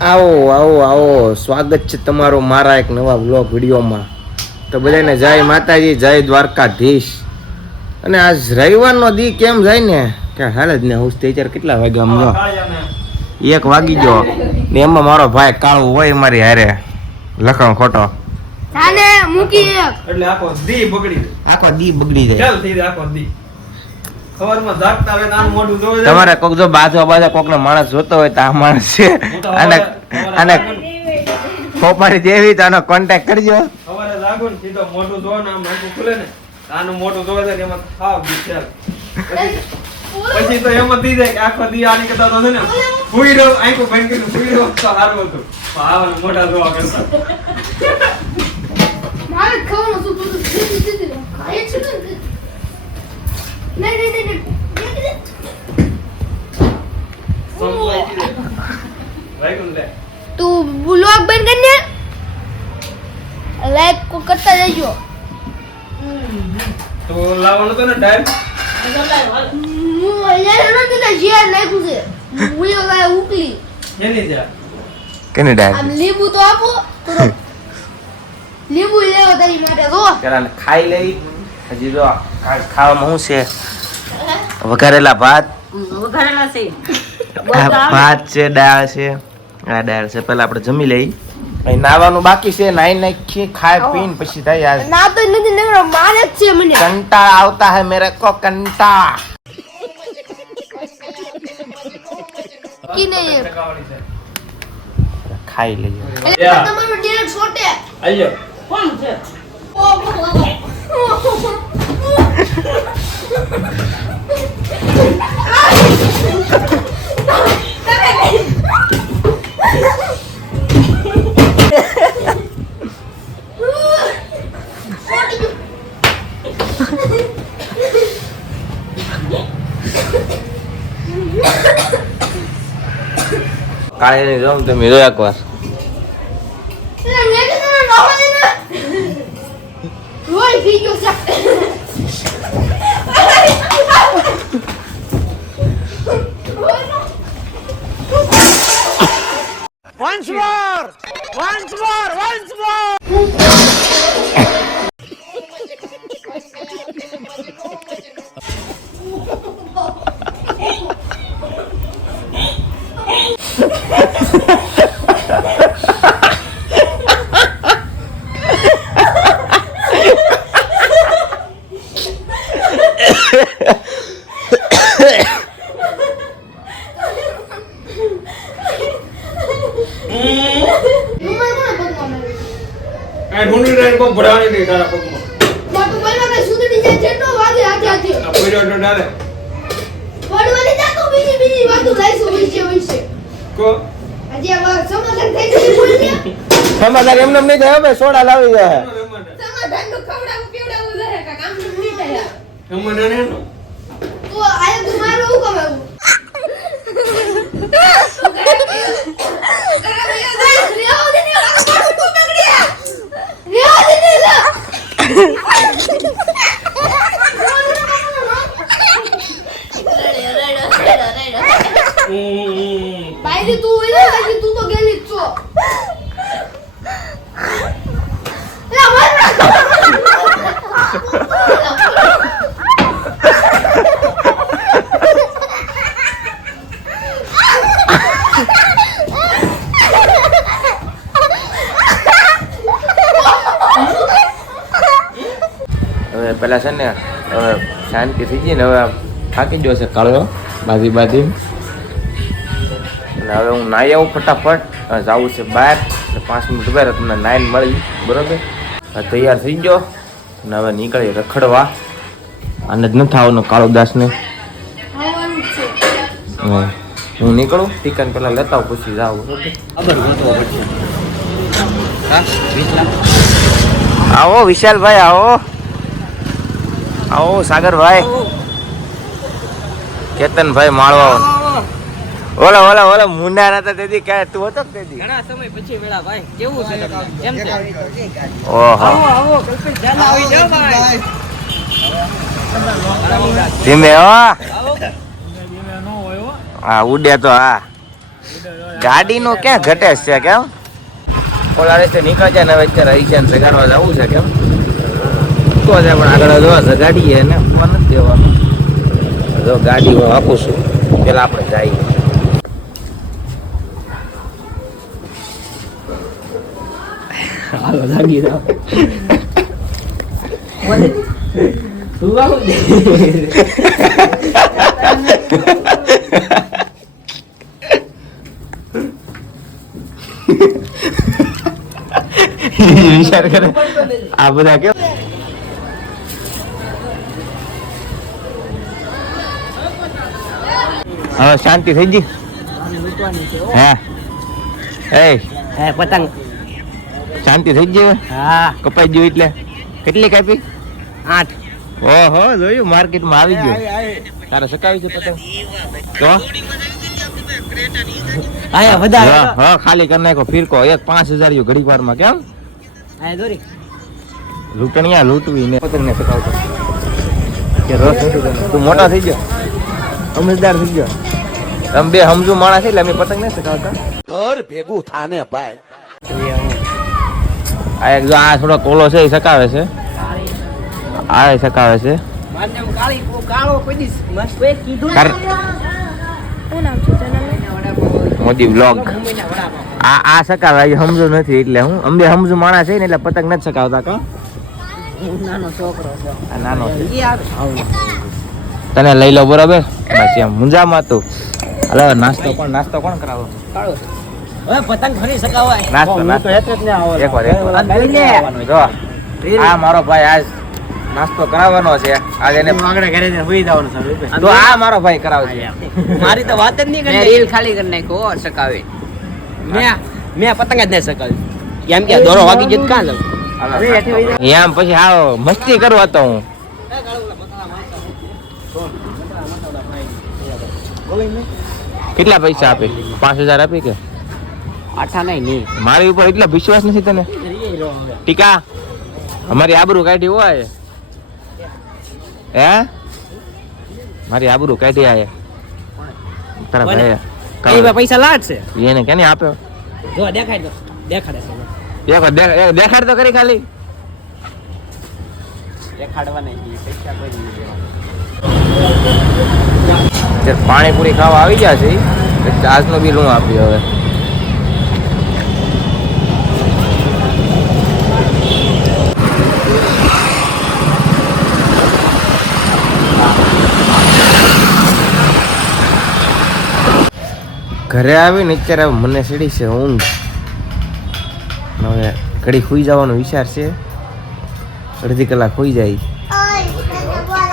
આવો આવો આવો, સ્વાગત છે તમારો મારા એક નવા વ્લોગ વિડીયોમાં. તો બધાને જય માતાજી, જય દ્વારકાધીશ. અને આજ રવિવારનો દી કેમ જાય ને કે હાલ જ ને હું અત્યારે કેટલા વાગ્યા સમજો 1 વાગી ગયો ને એમાં મારો ભાઈ કાળો હોય મારી હારે લખણ ખોટો તાને મૂકી એટલે આખો દી બગડી જાય. ચાલ થઈ આખો દી ખબરમાં જાગતા હોય નાનું મોઢું જોવે તમારે કોક જો બાજુ કોકનો માણસ જોતો હોય તો આ માણસ છે અને ખોપારી જેવી તો આનો કોન્ટેક્ટ કરજો. સવારે જાગો ને સીધો મોઢું જોવે ને આમ આંખું ખુલે ને નાનું મોઢું જોવે છે ને એમાં ખાવ દી ચાલ પછી તો એમ થઈ જાય કે આખો દી આની કરતા તો છે ને હુઈ રહ્યો આંખું બંધ કરીને હુઈ રહ્યો તો સારું હતું આવા મોઢા જોવા કરતા મારે ખાવાનું શું તું સીધી ખાય છે ને નહીં તું વ્લોગ બંધ કરને લાઈક કો કરતા જજો તો લાવવાનો તો ને ટાઈમ હું અહીંયા નથી ને શેર નાખ્યું છે હું એ લાય ઉકલી એની જા કેને ડાય આમ લીંબુ તો આપો લીંબુ લેવો તારી માટે જો પેલા ખાઈ લઈ. હજી જો ખાવામાં શું છે? વઘારેલા ભાત ભાત છે, દાળ છે. આ દાળ છે. પેલા આપણે જમી લઈ. અહીં નાવાનું બાકી છે. નાઈ નાખી ખાઈ પીને પછી થાય. યાર ના તો નથી નકરો મારે જ છે મને કંટાળ આવતા હે મેરે કો કંટાળ. કી નહીં ખાઈ લઈએ. યા. તમારો ડિરેક્ટ છોટે આયો કોણ છે કાલે નહીં જાઉં તમે જો એકવાર. રોય વિડિયો છે Once more! આ ઢૂંઢી રહી બહુ ભરાણી દે તારા પગમાં બાપુ બોલવા કે સુધડી જાય જેટલો વાગે આતે આ પૈરો તો ડાલે પડવાની જાતો બીજી વાતો લાઈસો વિશે કો આજે આ સમાધાન થઈ ગયું બોલ્યા સમાધાન એમને નહીં થાય. હવે સોડા લાવી જાય. સમાધાન નું ખવડાવું પીવડાવું રહે કા કામ નહીં થાય એમાં નાને નો તો આયા તું મારો હું કમાવું બાઈલી તું હોય ને બાકી તું તો ગેલી જ છો હવે પેલા છે ને હવે શાંતિ થઈ ગઈ ને હવે થાકી ગયો છે કાળો બાજી અને હવે હું નાઈ આવું ફટાફટ. જવું છે બહાર 5 મિનિટ બહાર તમને નાઈન મળી બરોબર. તૈયાર થઈ ગયો અને હવે નીકળી રખડવા. આને જ નથી આવવાનું કાળો દાસને. હું નીકળું ટીકન પેલા લેતા પછી જાઉં બરોબર. આવો વિશાલભાઈ આવો આવો સાગરભાઈ કેતનભાઈ માળવા ઓલા મુન્ના હતા તેથી કે તું હતો તેથી ઘણા સમય પછી વેળા ભાઈ કેવું છે એમ છે ઓહો આવો કલ્પેશ જાન આવી જાવ ભાઈ ધીમે હો આવો ધીમે નો હોય હો હા ઉડે તો હા ગાડીનો ક્યાં ઘટે છે કેમ ઓલા રસ્તે નીકળ જાય ને હવે અત્યારે અઈજાન સગાડવા જવું છે કેમ તો જ પણ આગળ જોવા સગાડીએ ને ફોન નથી દેવાનો જો ગાડી હું આપું છું પેલા આપણે જઈએ હાલો જાગી જાઓ તું આવું દે વિચાર કરે આ બધા કેમ હવે શાંતિ થઈ ગઈ હે પતંગ શાંતિ થઈ ગઈ હવે? હા કપાઈ ગયું એટલે કેટલી કાપી 8 ઓહો જોયું માર્કેટમાં આવી ગયું તારે સકાવી છે પતંગ તો આયા વધારે હા હા ખાલી કરી નાખો ફિરકો એક 5000 ઘડીક વારમાં કેમ આયા દોરી લૂંટણિયા લૂંટવી ને પતંગ ને સકાવતો કે રસ નથી તને તું મોટા થઈ ગયો સમજદાર થઈ ગયો તમે બે સમજુ માણસ છે એટલે અમે પતંગ નહીં સકાવતા ઘર ભેગું થાને ભાઈ આ એક જો આ થોડો કોલો છે એ સકાવે છે આ એ સકાવે છે માને કાળી કાળો કોઈ દી મસ્ત કોઈ કીધું કર મોદી વ્લોગ આ સકાવે એ સમજુ નથી એટલે હું અંબે સમજુ માણસ છે ને એટલે પતંગ નથી સકાવતા કા નાનો છોકરો છે આ નાનો છે ઈ આવે તને લઈ લો બરાબર બસ એમ મુંજામાં તું હાલો નાસ્તો કોણ કરાવો કાળો હવે પતંગ ફરી સકાવાય નાસ્તો નાસ્તો એક વાર જો આ મારો ભાઈ આજ નાસ્તો કરાવવાનો છે આજ એને આગળ ઘરે જઈને સુઈ જવાનું છે તો આ મારો ભાઈ કરાવશે મારી તો વાત જ નહીં કરી રીલ ખાલી કરી નાખ્યો સકાવે મેં પતંગ જ નહીં સકાવી એમ કે દોરો વાગી જત કાં જાવ એમ પછી આવો મસ્તી કરવા તો હું કેટલા પૈસા આપે 5000 આપી કે આઠા નહીં મારી ઉપર એટલો વિશ્વાસ નથી તને ટીકા અમારી આબરૂ કાઢી હોય હે મારી આબરૂ કાઢી આયા તારા ભાઈ પૈસા લાટ છે એને કેને આપ્યો જો દેખાડ દેખાડ દેખાડ તો કરી ખાલી દેખાડવા નહીં પૈસા કોઈ નહીં પાણીપુરી ખાવા આવી ગયા છે ચાર્જ નો બિલ હું આપ્યો હવે ઘરે આવીને અત્યારે મને સીડી છે ઊંઘ હવે ઘડી ખુઈ જવાનો વિચાર છે અડધી કલાક ખુઈ જાય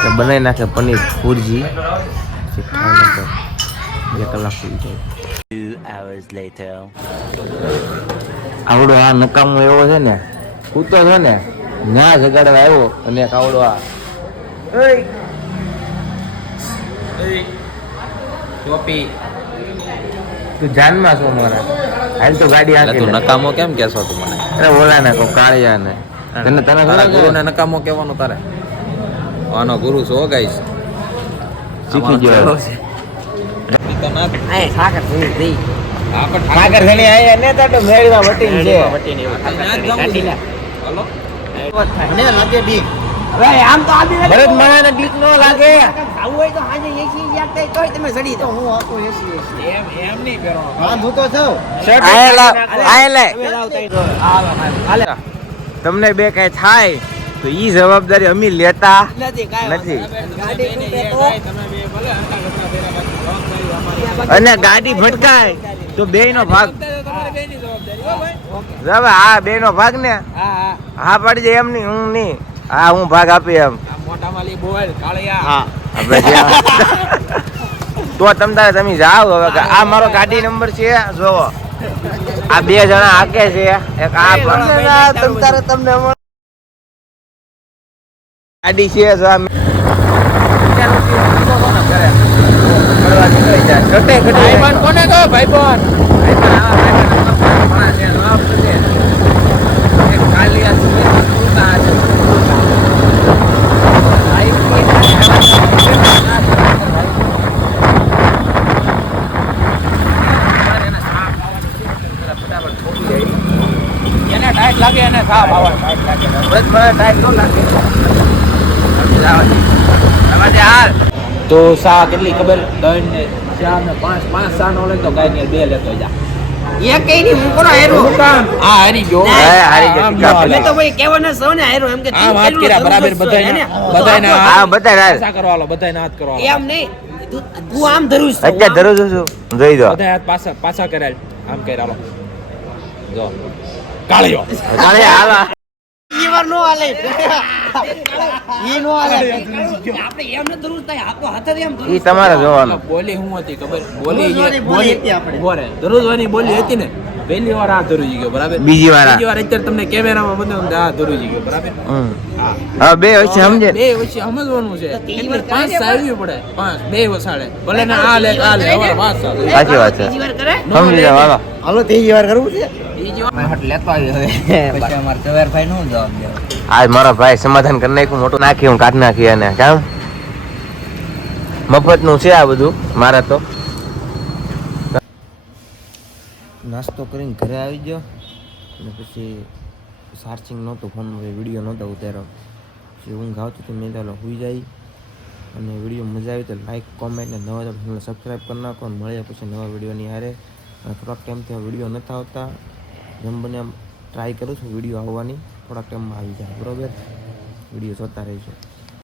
તો બનાવી નાખે પનીર ભુરજી 2 કલાક ખુઈ જાય 2 hours later આવડો આ નકામો એવો છે ને કૂતો છે ને ના જગાડવા આવ્યો અને એક આવડો આ ટોપી તું જાનમાં છો મારા હાલ તો ગાડી એટલે તું આકે નકામો કેમ કેસો તું મને અરે ઓલા ને કો કાળિયા ને તને તારા ગુરુને નકામો કહેવાનું તારે આનો ગુરુ છો ગાઈસ શીખી ગયો આ સાકર થઈ દઈ સાગર ધણી આયા ને તો મેળવા વટીન છે મને લાગે બીક હવે આમ તો આબી ભરત માણાને બીક નો લાગે આવું હોય તો હાજે 80,000 થાય તોય તમે સડી દો હું આપો 80 એમ નહીં કરો હા હું તો છું હાલે તમને બે કઈ થાય તો ઈ જવાબદારી અમે લેતા નથી કાઈ નથી. ગાડી તૂટે તો અને ગાડી ભટકાય તો બે નો ભાગ હવે આ બે નો ભાગ ને હા પાડી જાય એમ નહીં હું નહીં હા હું ભાગ આપી એમ મોટા માલી બોલ કાળિયા હા આપણે તો તમે જાઓ હવે આ મારો ગાડી નંબર છે જોવો આ 2 જણા હાકે છે એક આ તમને ગાડી છે જો આ ભાઈબંધ કોને કહો ભાઈબંધ બરાબર થોડી જાય એને ટાઈટ લાગે એને સાફ આવા ટાઈટ લાગે બસ મને ટાઈટ ન લાગે તો સા કેટલી ખબર 3 ને 4 ને 5 સા નો લે તો ગાય ને 2 લેતો જા એ કઈ નહીં હું કોનો હેરો હા હારી ગયો હારી ગયો અમે તો ભાઈ કેવાના સૌ ને હેરો એમ કે આ વાત કર્યા બરાબર બધાયને હા બધા આશા કરવાલો બધાયને હાથ કરવાલો એમ નહીં તું આમ ધરું છું અત્યારે દરરોજ છું જોઈ દો બધાય હાથ પાછા કરાય આમ કરાલો જો કાળિયો કાલે આવા ઈ વાર નો હાલે ઈ નો હાલે આપણે એમ ન ધરું થાય આપણો હાથ જ એમ ધરું ઈ તમારે જોવાનું બોલી હું હતી ખબર બોલી હતી આપણે બોલે દરરોજવાની બોલી હતી ને પહેલી વાર આ ધરુજી ગયો બરાબર બીજી વાર અત્યારે તમને કેમેરામાં બતાવું આ ધરુજી ગયો બરાબર હા બે વચ્ચે સમજે બે વચ્ચે સમજવાનું છે એટલે 5 સાવી પડે 5 બે વસાડે ભલે ને આ લે હવે વાત સાચી વાત છે બીજી વાર કરે સમજી જાવ હાલો હાલો ત્રીજી વાર કરવું છે આજ મારો ભાઈ સમાધાન કરી નાખ્યું મોટું નાખ્યું હું કાઢ નાખી અને કામ મફતનું છે આ બધું મારા તો નાસ્તો કરીને ઘરે આવી ગયો અને પછી ચાર્જિંગ નહોતું ફોનમાં વિડીયો નહોતો ઉતાર્યો પછી ઊંઘ આવતી હતી મેં ચાલો સુઈ જાય અને વિડીયો મજા આવી તો લાઈક કોમેન્ટ ને નવા ચેનલ સબસ્ક્રાઈબ કરી નાખો અને મળીએ પછી નવા વિડીયોની હારે થોડાક ટાઈમથી વિડીયો નથી આવતા જેમ બને એમ ટ્રાય કરું છું વિડીયો આવવાની થોડાક ટાઈમમાં આવી જાય બરાબર વિડીયો જોતા રહીશું